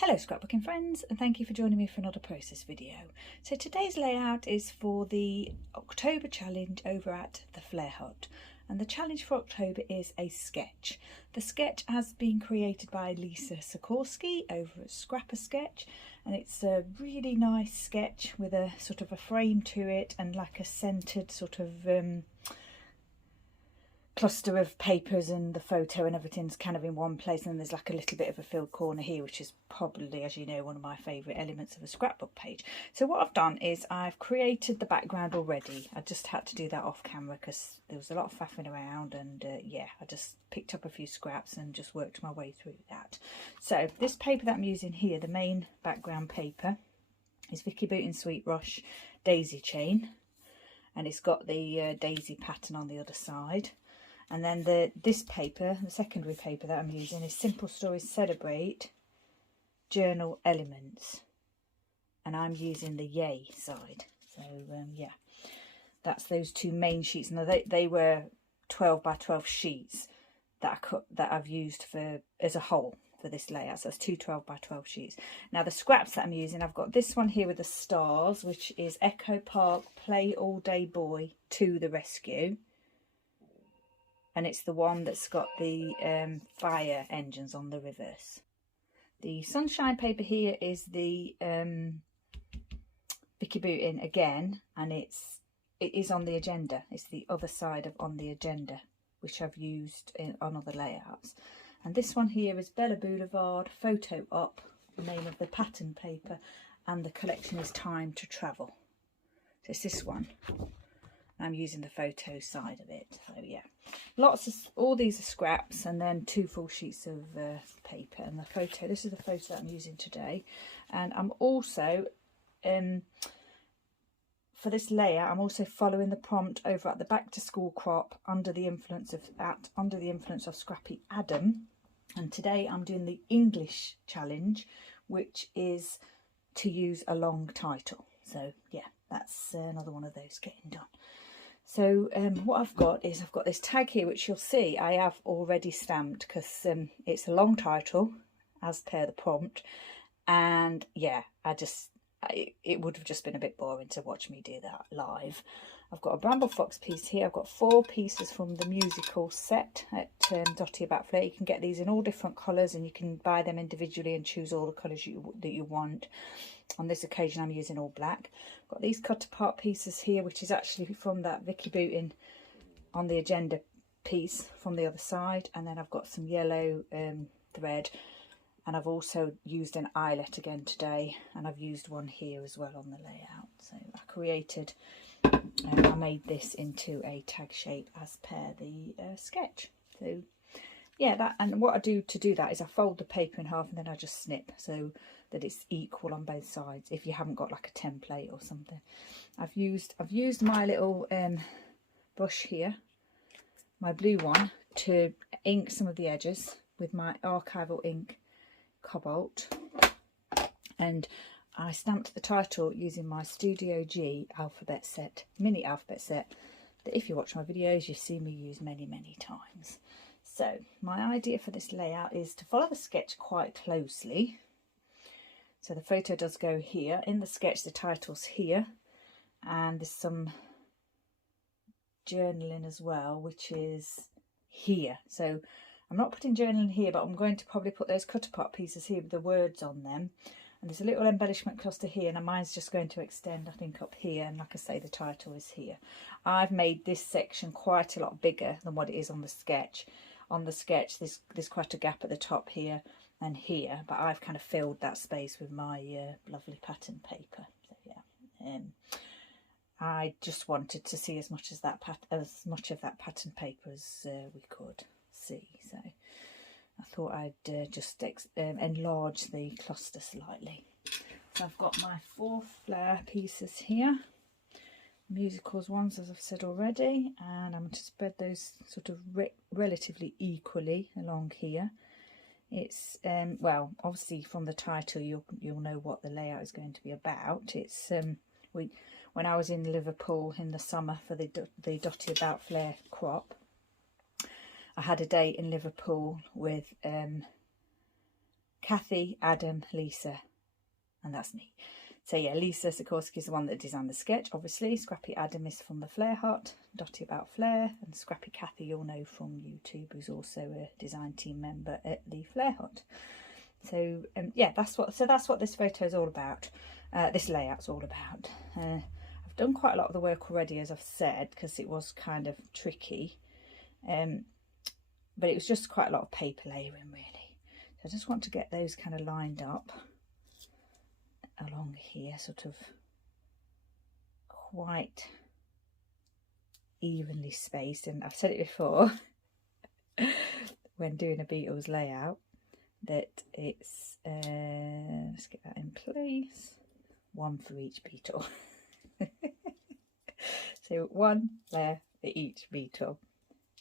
Hello scrapbooking friends, and thank you for joining me for another process video. So today's layout is for the October challenge over at the Flair Hut, and the challenge for October is a sketch. The sketch has been created by Lisa Sikorski over at Scrappy Sketch, and it's a really nice sketch with a sort of a frame to it and like a centered sort of cluster of papers, and the photo and everything's kind of in one place, and there's like a little bit of a filled corner here, which is probably, as you know, one of my favourite elements of a scrapbook page. So what I've done is I've created the background already. I just had to do that off camera because there was a lot of faffing around, and yeah, I just picked up a few scraps and just worked my way through that. So this paper that I'm using here, the main background paper, is Vicki Boutin Sweet Rush daisy chain, and it's got the daisy pattern on the other side. And then this paper, the secondary paper that I'm using, is Simple Stories Celebrate Journal Elements, and I'm using the Yay side. So yeah, that's those two main sheets. Now they were 12 by 12 sheets that I've used for as a whole for this layout. So it's two 12 by 12 sheets. Now the scraps that I'm using, I've got this one here with the stars, which is Echo Park Play All Day Boy to the Rescue. And it's the one that's got the fire engines on the reverse. The sunshine paper here is the Vicki Boutin again, and it is on the agenda. It's the other side of On the Agenda, which I've used on other layouts. And this one here is Bvld Photo Up, the name of the pattern paper, and the collection is Time to Travel. So it's this one. I'm using the photo side of it. So yeah, all these are scraps, and then two full sheets of paper, and the photo, this is the photo that I'm using today. And I'm also for this layout, I'm also following the prompt over at the Back to School crop under the influence of Scrappy Adam. And today I'm doing the English challenge, which is to use a long title. So yeah, that's another one of those getting done. So what I've got is I've got this tag here, which you'll see I have already stamped because it's a long title as per the prompt. And yeah, it would have just been a bit boring to watch me do that live. I've got a Bramble Fox piece here. I've got 4 pieces from the musical set at Dotty About Flair. You can get these in all different colours, and you can buy them individually and choose all the colours that you want. On this occasion I'm using all black. I've got these cut apart pieces here, which is actually from that Vicki Boutin On the Agenda piece from the other side. And then I've got some yellow thread, and I've also used an eyelet again today, and I've used one here as well on the layout. So I made this into a tag shape as per the sketch. So yeah, and what I do to do that is I fold the paper in half, and then I just snip so that it's equal on both sides, if you haven't got like a template or something. I've used my little brush here, my blue one, to ink some of the edges with my archival ink Cobalt, and I stamped the title using my Studio G alphabet set, mini alphabet set, that if you watch my videos you've seen me use many times. So my idea for this layout is to follow the sketch quite closely. So the photo does go here. In the sketch the title's here, and there's some journaling as well, which is here. So I'm not putting journaling here, but I'm going to probably put those cut apart pieces here with the words on them. And there's a little embellishment cluster here, and mine's just going to extend, I think, up here. And like I say, the title is here. I've made this section quite a lot bigger than what it is on the sketch. On the sketch, there's quite a gap at the top here and here, but I've kind of filled that space with my lovely pattern paper. So yeah, I just wanted to see as much of that pattern paper as we could see. So I thought I'd just enlarge the cluster slightly. So I've got my 4 Flair pieces here, musicals ones, as I've said already, and I'm going to spread those sort of relatively equally along here. It's well, obviously from the title you'll know what the layout is going to be about. It's when I was in Liverpool in the summer for the Dotty About Flair crop, I had a day in Liverpool with Kathy, Adam, Lisa, and that's me. So yeah, Lisa Sikorski is the one that designed the sketch, obviously. Scrappy Adam is from the Flair Hut, Dotty About Flair, and Scrappy Kathy you'll know from YouTube, who's also a design team member at the Flair Hut. So yeah, that's what this photo is all about. This layout's all about. I've done quite a lot of the work already, as I've said, because it was kind of tricky. But it was just quite a lot of paper layering, really. So I just want to get those kind of lined up along here, sort of quite evenly spaced. And I've said it before when doing a Beatles layout that it's let's get that in place, one for each Beatle. So one layer for each Beatle,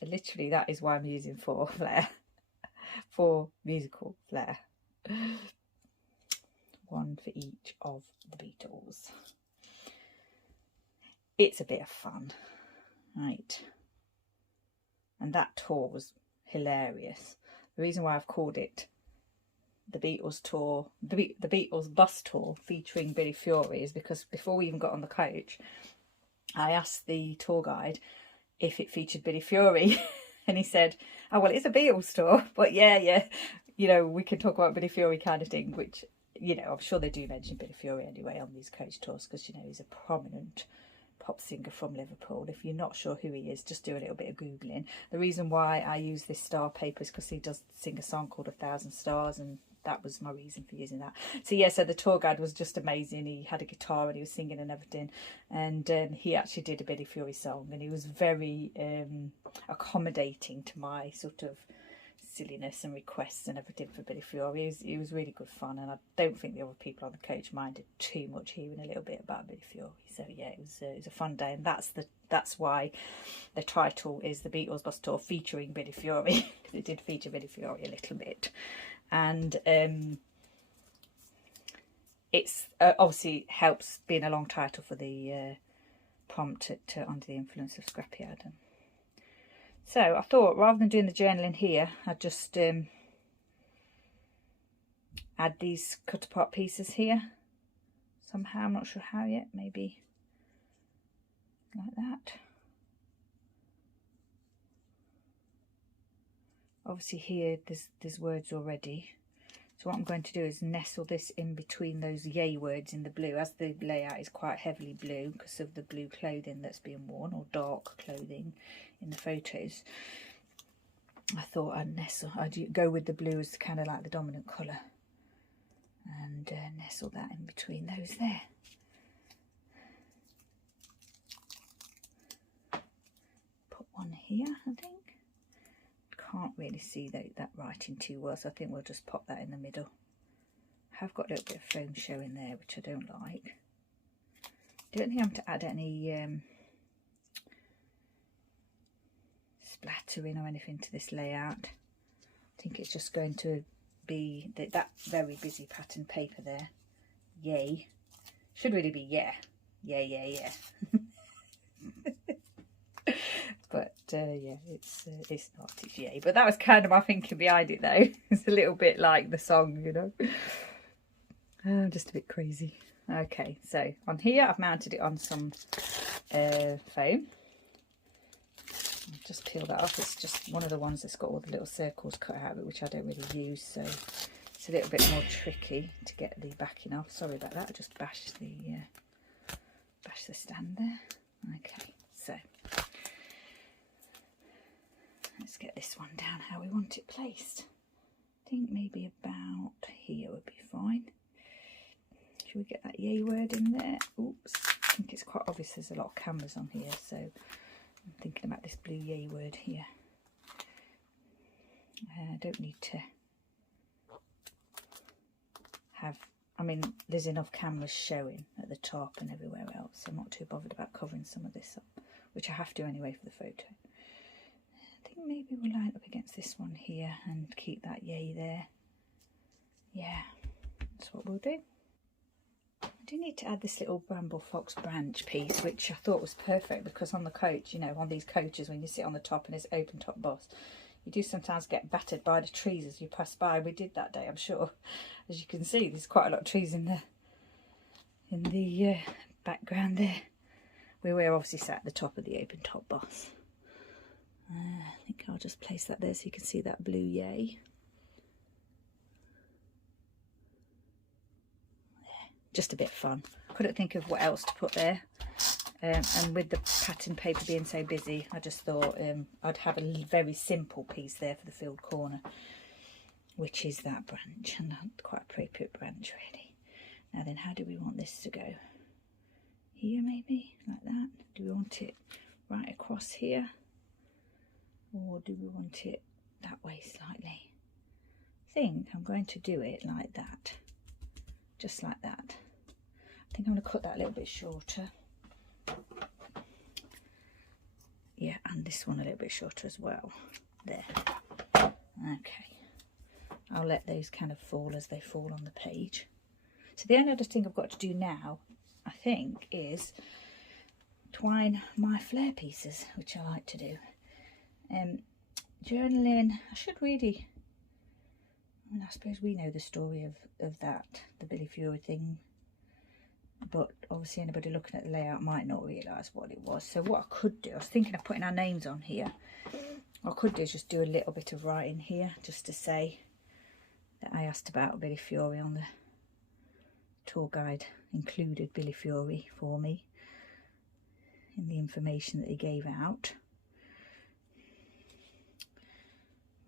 and literally that is why I'm using 4 Flair, 4 musical Flair. One for each of the Beatles. It's a bit of fun, right? And that tour was hilarious. The reason why I've called it the Beatles tour, the Beatles bus tour featuring Billy Fury, is because before we even got on the coach, I asked the tour guide if it featured Billy Fury, and he said, "Oh well, it's a Beatles tour, but yeah, you know, we can talk about Billy Fury kind of thing," which, you know, I'm sure they do mention Billy Fury anyway on these coach tours, because, you know, he's a prominent pop singer from Liverpool. If you're not sure who he is, just do a little bit of Googling. The reason why I use this star paper is because he does sing a song called 1,000 Stars, and that was my reason for using that. So yeah, so the tour guide was just amazing. He had a guitar and he was singing and everything, and he actually did a Billy Fury song, and he was very accommodating to my sort of silliness and requests and everything for Billy Fury. It was really good fun, and I don't think the other people on the coach minded too much hearing a little bit about Billy Fury. So yeah, it was a fun day, and that's why the title is the Beatles bus tour featuring Billy Fury, because it did feature Billy Fury a little bit. And it's obviously helps being a long title for the prompt to Under the Influence of Scrappy Adam. So I thought, rather than doing the journaling here, I'd just add these cut apart pieces here somehow. I'm not sure how yet, maybe like that. Obviously here there's words already. So what I'm going to do is nestle this in between those yay words in the blue, as the layout is quite heavily blue because of the blue clothing that's being worn, or dark clothing in the photos. I thought I'd go with the blue as kind of like the dominant colour, and nestle that in between those there. Put one here, I think. Can't really see that writing too well, so I think we'll just pop that in the middle. I've got a little bit of foam showing there, which I don't like. Don't think I'm to add any splattering or anything to this layout. I think it's just going to be that very busy pattern paper there. Yay. Should really be yeah. Yeah. But yeah, it's not, it's yay. But that was kind of my thinking behind it, though. It's a little bit like the song, you know. Just a bit crazy. Okay, so on here I've mounted it on some foam. I'll just peel that off. It's just one of the ones that's got all the little circles cut out of it, which I don't really use, so it's a little bit more tricky to get the backing off. Sorry about that. I just bashed the stand there. Okay, so let's get this one down how we want it placed. I think maybe about here would be fine. Should we get that yay word in there? Oops, I think it's quite obvious there's a lot of cameras on here, so I'm thinking about this blue yay word here. I don't need to have, I mean, there's enough cameras showing at the top and everywhere else, so I'm not too bothered about covering some of this up, which I have to anyway for the photo. I think maybe we'll line up against this one here and keep that yay there. Yeah, that's what we'll do. I do need to add this little Bramble Fox branch piece, which I thought was perfect because on the coach, you know, on these coaches when you sit on the top and it's open top bus, You do sometimes get battered by the trees as you pass by. We did that day, I'm sure. As you can see, there's quite a lot of trees in the background there. We were obviously sat at the top of the open top boss. I think I'll just place that there so you can see that blue yay. Just a bit fun. Couldn't think of what else to put there. And with the pattern paper being so busy, I just thought I'd have a very simple piece there for the filled corner, which is that branch, and quite appropriate branch really. Now then, how do we want this to go? Here maybe, like that? Do we want it right across here? Or do we want it that way slightly? I think I'm going to do it like that. Just like that. I think I'm going to cut that a little bit shorter. Yeah, and this one a little bit shorter as well. There. Okay. I'll let those kind of fall as they fall on the page. So the only other thing I've got to do now, I think, is twine my Flair pieces, which I like to do. Journaling, I should really, I mean, I suppose we know the story of that, the Billy Fury thing, but obviously anybody looking at the layout might not realise what it was. So what I could do, I was thinking of putting our names on here. What I could do is just do a little bit of writing here, just to say that I asked about Billy Fury on the tour guide, included Billy Fury for me in the information that he gave out.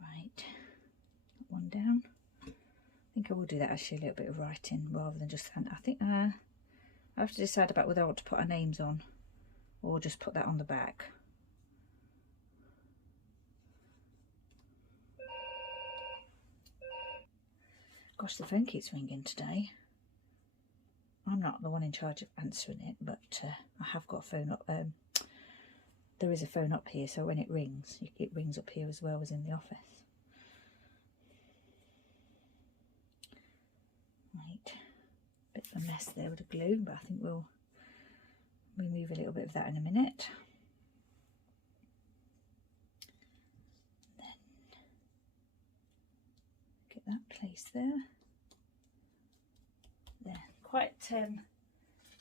Right, one down. I think I will do that actually, a little bit of writing rather than just, I think I have to decide about whether I want to put our names on or just put that on the back. Gosh, the phone keeps ringing today. I'm not the one in charge of answering it, but I have got a phone up. There is a phone up here, so when it rings up here as well as in the office. Right, bit of a mess there with the glue, but I think we'll remove a little bit of that in a minute. Then get that placed there. There, quite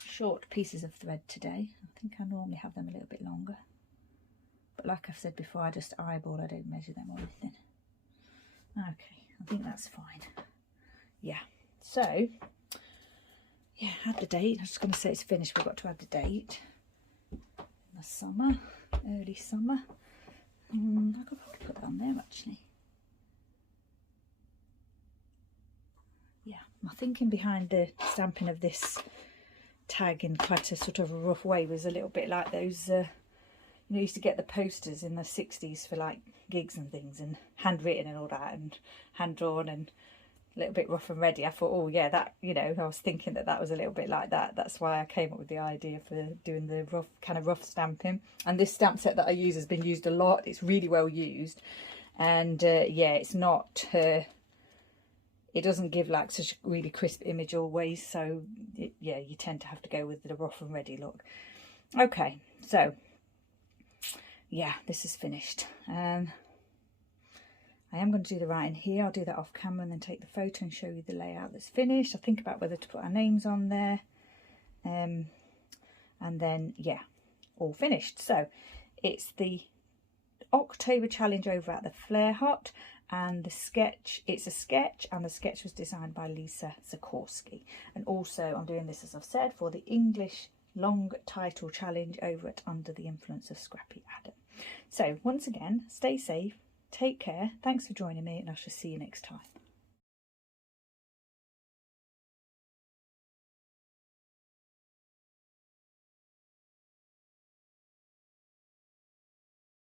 short pieces of thread today. I think I normally have them a little bit longer, but like I've said before, I just eyeball, I don't measure them or anything. Okay, I think that's fine. Yeah, so yeah, add the date. I was just going to say it's finished, we've got to add the date. The summer, early summer. I could probably put that on there actually. Yeah, my thinking behind the stamping of this tag in quite a sort of a rough way was a little bit like those, you know, you used to get the posters in the 60s for like gigs and things, and handwritten and all that, and hand drawn and a little bit rough and ready. I thought, oh yeah, that, you know, I was thinking that that was a little bit like that. That's why I came up with the idea for doing the rough, kind of rough stamping. And this stamp set that I use has been used a lot. It's really well used, and yeah, it's not it doesn't give like such a really crisp image always, so yeah, you tend to have to go with the rough and ready look. Okay, so yeah, this is finished. I am going to do the writing here. I'll do that off camera and then take the photo and show you the layout that's finished. I'll think about whether to put our names on there, and then yeah, all finished. So it's the October challenge over at the Flair Hut, and the sketch, it's a sketch, and the sketch was designed by Lisa Sikorski. And also I'm doing this, as I've said, for the English long title challenge over at Under the Influence of Scrappy Adam. So once again, stay safe, take care, thanks for joining me, and I shall see you next time.